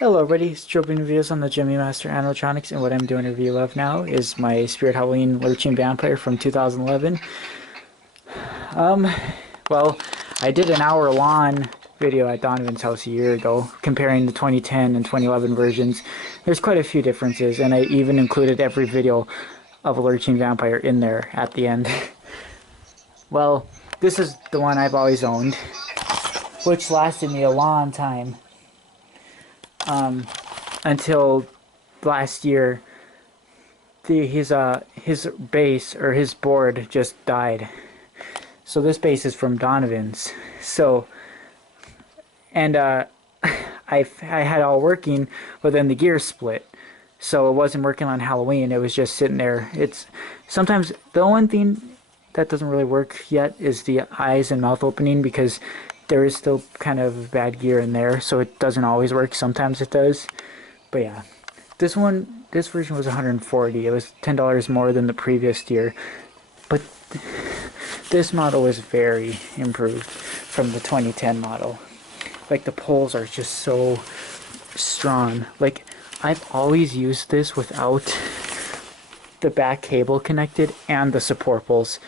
Hello everybody, it's dropping videos on the Gemmy Master Animatronics, and what I'm doing a review of now is my Spirit Halloween Lurching Vampire from 2011. Um, well, I did an hour-long video at Donovan's house a year ago, comparing the 2010 and 2011 versions. There's quite a few differences, and I even included every video of a Lurching Vampire in there at the end. Well, this is the one I've always owned, which lasted me a long time. Until last year, his base or his board just died. So this base is from Donovan's. So, and I had all working, but then the gear split. So it wasn't working on Halloween. It was just sitting there. It's sometimes the one thing that doesn't really work yet is the eyes and mouth opening, because there is still kind of bad gear in there, so it doesn't always work. Sometimes it does. But yeah, this version was $140. It was $10 more than the previous year. But this model is very improved from the 2010 model. Like, the poles are just so strong. Like, I've always used this without the back cable connected and the support poles.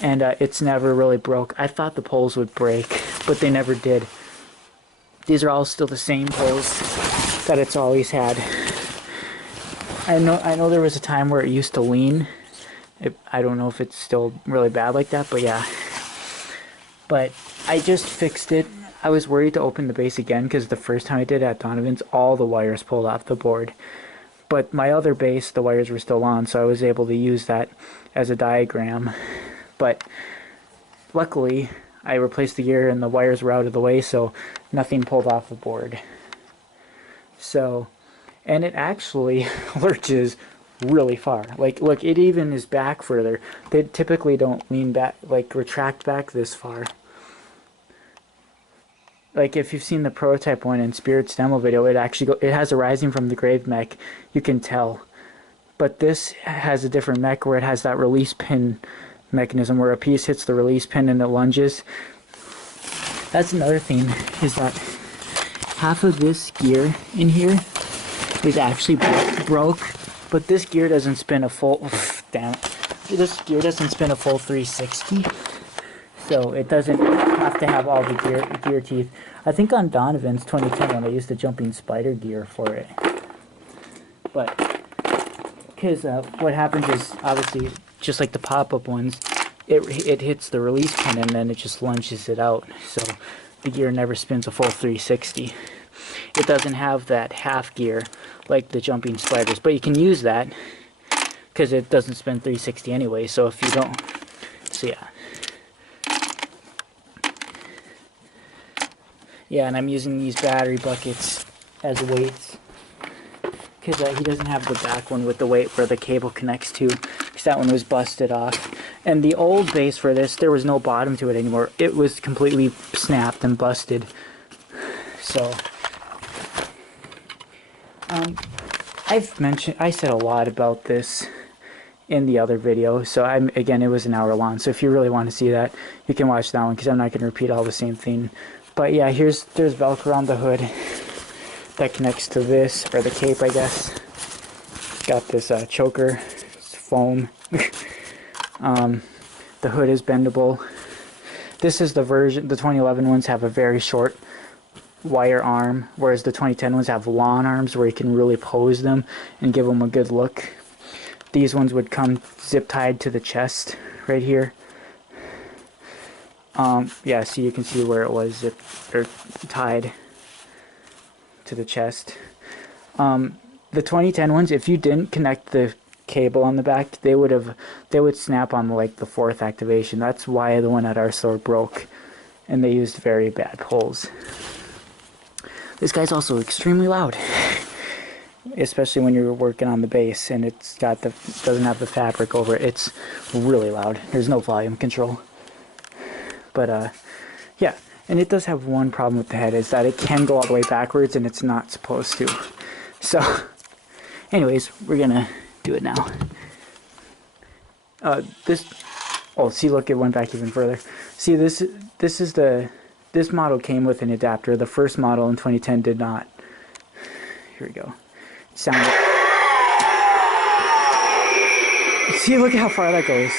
And it's never really broke. I thought the poles would break, but they never did. These are all still the same poles that it's always had. I know there was a time where it used to lean. I don't know if it's still really bad like that, but yeah. But I just fixed it. I was worried to open the base again, because the first time I did it at Donovan's, all the wires pulled off the board. But my other base, the wires were still on, so I was able to use that as a diagram. But luckily, I replaced the gear and the wires were out of the way, so nothing pulled off the board. So, and it actually lurches really far. Like, look, it even is back further. They typically don't lean back, like retract back this far. Like, if you've seen the prototype one in Spirit's demo video, it has a rising from the grave mech. You can tell. But this has a different mech where it has that release pin mechanism where a piece hits the release pin and it lunges. That's another thing, is that half of this gear in here is actually broke, but this gear doesn't spin a full this gear doesn't spin a full 360, so it doesn't have to have all the gear teeth. I think on Donovan's 2010 one they used the jumping spider gear for it, but because what happens is, obviously, just like the pop-up ones, it hits the release pin and then it just lunges it out, so the gear never spins a full 360. It doesn't have that half gear like the jumping spiders, but you can use that because it doesn't spin 360 anyway. So if you don't, so yeah, and I'm using these battery buckets as weights, because he doesn't have the back one with the weight where the cable connects to, because that one was busted off. And the old base for this, there was no bottom to it anymore. It was completely snapped and busted. So, I said a lot about this in the other video. So again, it was an hour long. So if you really want to see that, you can watch that one, because I'm not going to repeat all the same thing. But yeah, there's Velcro on the hood that connects to this, or the cape, I guess. Got this choker, it's foam. The hood is bendable. This is the version, the 2011 ones have a very short wire arm, whereas the 2010 ones have long arms where you can really pose them and give them a good look. These ones would come zip tied to the chest right here. Yeah, so you can see where it was zipped or tied to the chest. The 2010 ones, if you didn't connect the cable on the back, they would snap on like the 4th activation. That's why the one at our store broke, and they used very bad poles. This guy's also extremely loud, especially when you're working on the base and it's got doesn't have the fabric over it. It's really loud. There's no volume control. But yeah, and it does have one problem with the head, is that it can go all the way backwards and it's not supposed to. So anyways, we're gonna do it now. See, look, it went back even further. See, this model came with an adapter. The first model in 2010 did not. Here we go. Sound. See, look at how far that goes.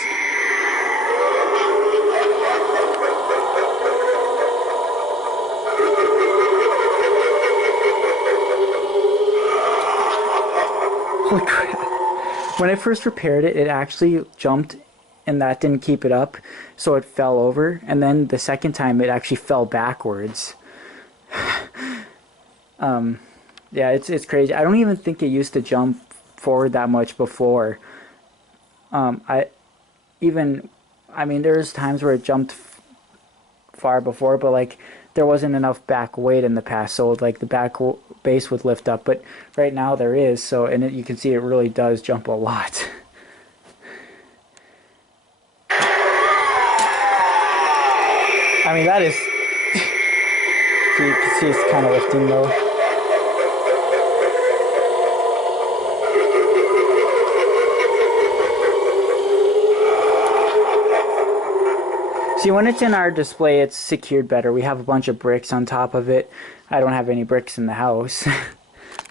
Holy crap. When I first repaired it, it actually jumped and that didn't keep it up, so it fell over, and then the second time it actually fell backwards. Yeah, it's crazy. I don't even think it used to jump forward that much before. I mean, there's times where it jumped far before, but like there wasn't enough back weight in the past, so like the back base would lift up. But right now there is, so you can see it really does jump a lot. I mean, that is. So you can see it's kind of lifting though. See, when it's in our display, it's secured better. We have a bunch of bricks on top of it. I don't have any bricks in the house,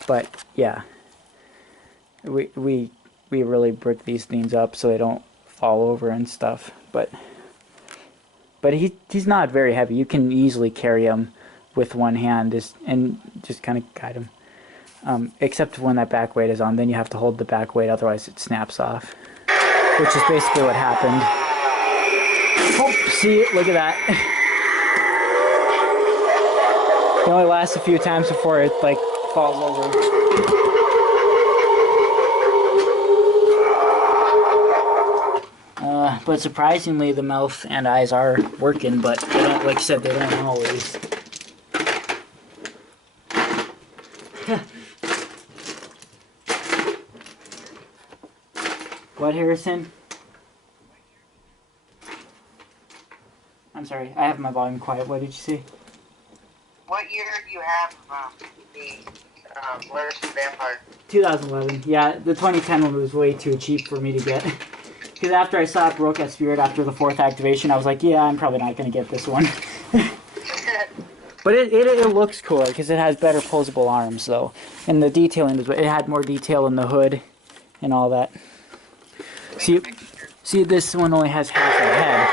but yeah, we really brick these things up so they don't fall over and stuff. But he's not very heavy. You can easily carry him with one hand and just kind of guide him. Except when that back weight is on, then you have to hold the back weight, otherwise it snaps off. Which is basically what happened. Oh, see, look at that. It only lasts a few times before it like falls over. But surprisingly, the mouth and eyes are working, but they don't, like I said, they don't always. What, Harrison? I'm sorry, I have my volume quiet. What did you say? What year do you have the Lurching Vampire? 2011. Yeah, the 2010 one was way too cheap for me to get. Because after I saw it broke at Spirit after the 4th activation, I was like, yeah, I'm probably not going to get this one. But it looks cooler because it has better posable arms, though. And the detailing, it had more detail in the hood and all that. See, this one only has half a head.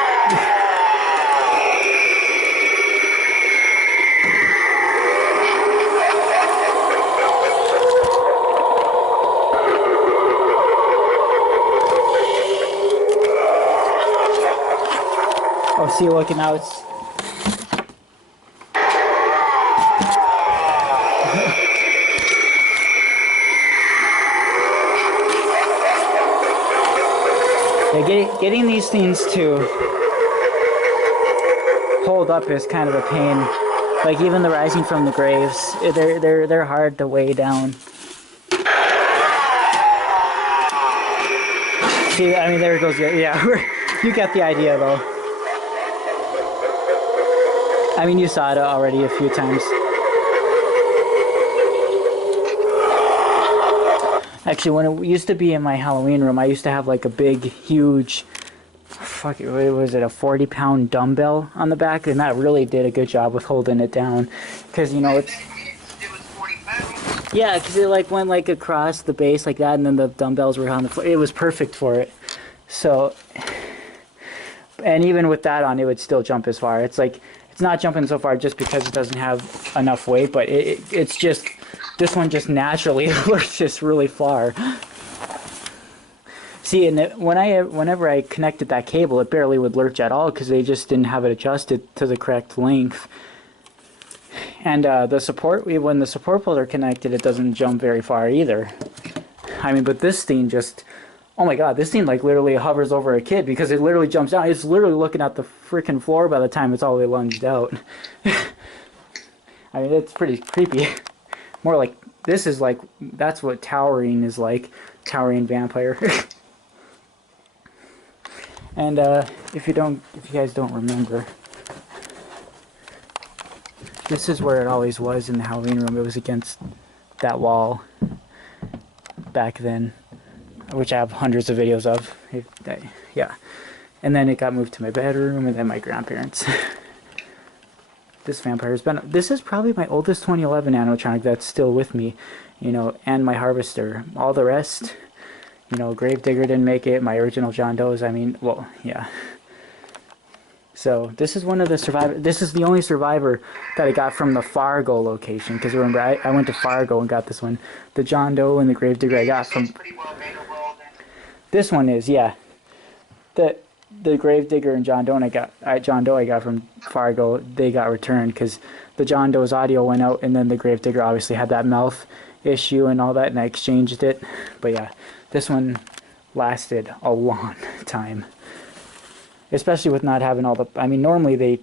Oh, see, look, and now it's... Yeah, getting these things to hold up is kind of a pain. Like, even the Rising from the Graves, they're hard to weigh down. See, I mean, there it goes. Yeah, you got the idea, though. I mean, you saw it already a few times. Actually, when it used to be in my Halloween room, I used to have like a big, huge, what was it, a 40-pound dumbbell on the back, and that really did a good job with holding it down. Because, you know, it's... It was 40 pounds. Yeah, because it like went like across the base like that, and then the dumbbells were on the floor. It was perfect for it. So, and even with that on, it would still jump as far. It's like, it's not jumping so far just because it doesn't have enough weight, but it's just, this one just naturally lurches really far. See, and whenever I connected that cable, it barely would lurch at all because they just didn't have it adjusted to the correct length. And the support, when the support poles are connected, it doesn't jump very far either. I mean, but this thing just, oh my god, this thing like literally hovers over a kid because it literally jumps down. It's literally looking at the freaking floor by the time it's all the way lunged out. I mean, it's pretty creepy. More like, this is like, that's what towering is like. Towering vampire. And if you guys don't remember, this is where it always was in the Halloween room. It was against that wall back then, which I have hundreds of videos of. Yeah. And then it got moved to my bedroom and then my grandparents. this vampire's been... This is probably my oldest 2011 animatronic that's still with me, you know, and my harvester. All the rest, you know, Gravedigger didn't make it, my original John Doe's, I mean, well, yeah. So, this is one of the survivors. This is the only survivor that I got from the Fargo location, because remember, I went to Fargo and got this one. The John Doe and the Gravedigger I got from... It's pretty well available then. This one is, yeah. The Gravedigger and John Doe I got from Fargo, they got returned because the John Doe's audio went out, and then the Gravedigger obviously had that mouth issue and all that, and I exchanged it. But yeah, this one lasted a long time, especially with not having all the... I mean, normally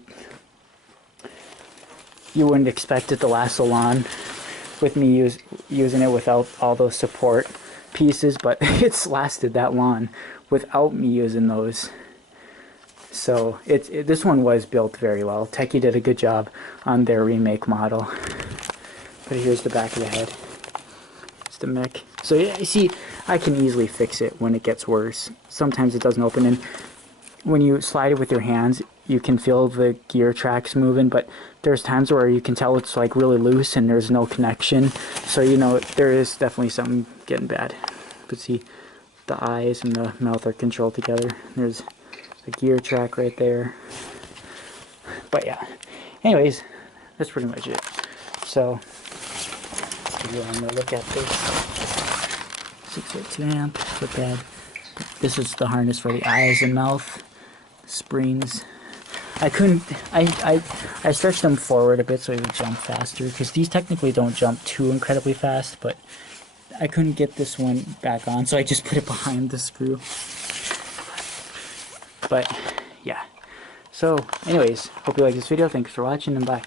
you wouldn't expect it to last so long with me using it without all those support pieces, but it's lasted that long without me using those. So this one was built very well. Tekky did a good job on their remake model. But here's the back of the head. It's the mech. So yeah, you see, I can easily fix it when it gets worse. Sometimes it doesn't open, and when you slide it with your hands, you can feel the gear tracks moving, but there's times where you can tell it's like really loose and there's no connection. So you know, there is definitely something getting bad. But see, the eyes and the mouth are controlled together. There's a gear track right there. But yeah, anyways, that's pretty much it. So let's give you a look at this 6.2 amp foot pad. This is the harness for the eyes and mouth, springs. I stretched them forward a bit so it would jump faster, because these technically don't jump too incredibly fast, but I couldn't get this one back on, so I just put it behind the screw. But yeah, so anyways, hope you like this video. Thanks for watching, and bye.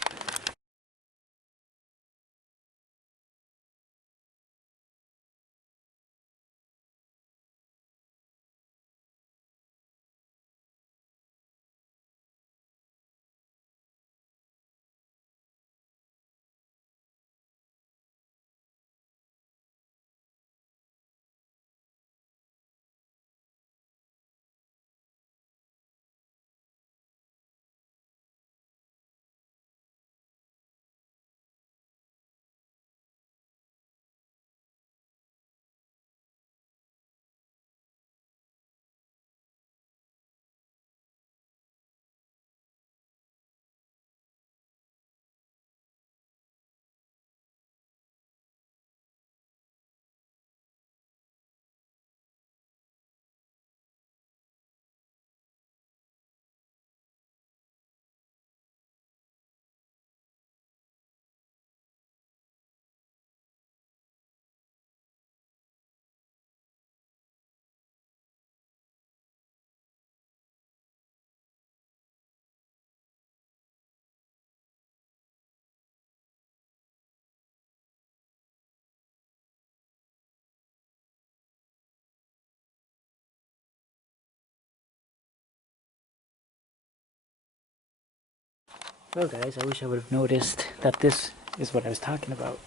Well guys, I wish I would have noticed that this is what I was talking about.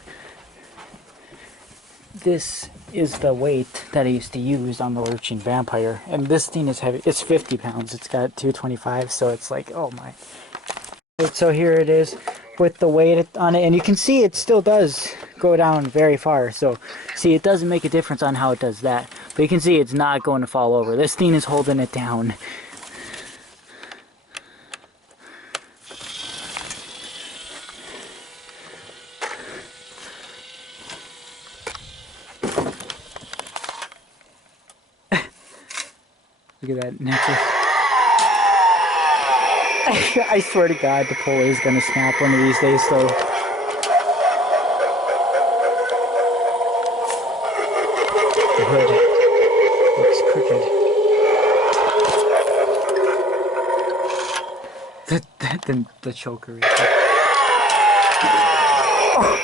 This is the weight that I used to use on the Lurching Vampire, and this thing is heavy. It's 50 pounds. It's got 225, so it's like, oh my. So here it is with the weight on it, and you can see it still does go down very far. So see, it doesn't make a difference on how it does that, but you can see it's not going to fall over. This thing is holding it down. Look at that necklace. I swear to God, the pulley is going to snap one of these days, though. The hood looks crooked. The choker is... Oh.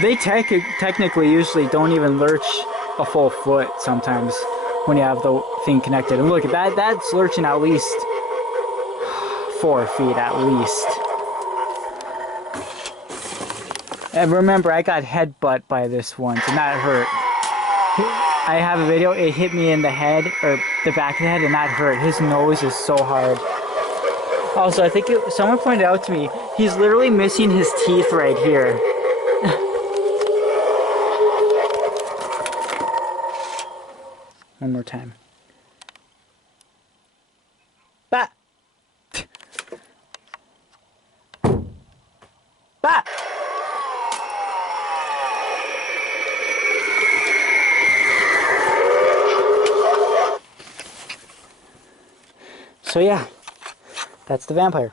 They technically usually don't even lurch a full foot sometimes when you have the thing connected. And look at that, that's lurching at least 4 feet at least. And remember, I got headbutt by this once, and that hurt. I have a video, it hit me in the head, or the back of the head, and that hurt. His nose is so hard. Also, I think someone pointed out to me, he's literally missing his teeth right here. One more time. Bah! Bah! So yeah, that's the vampire.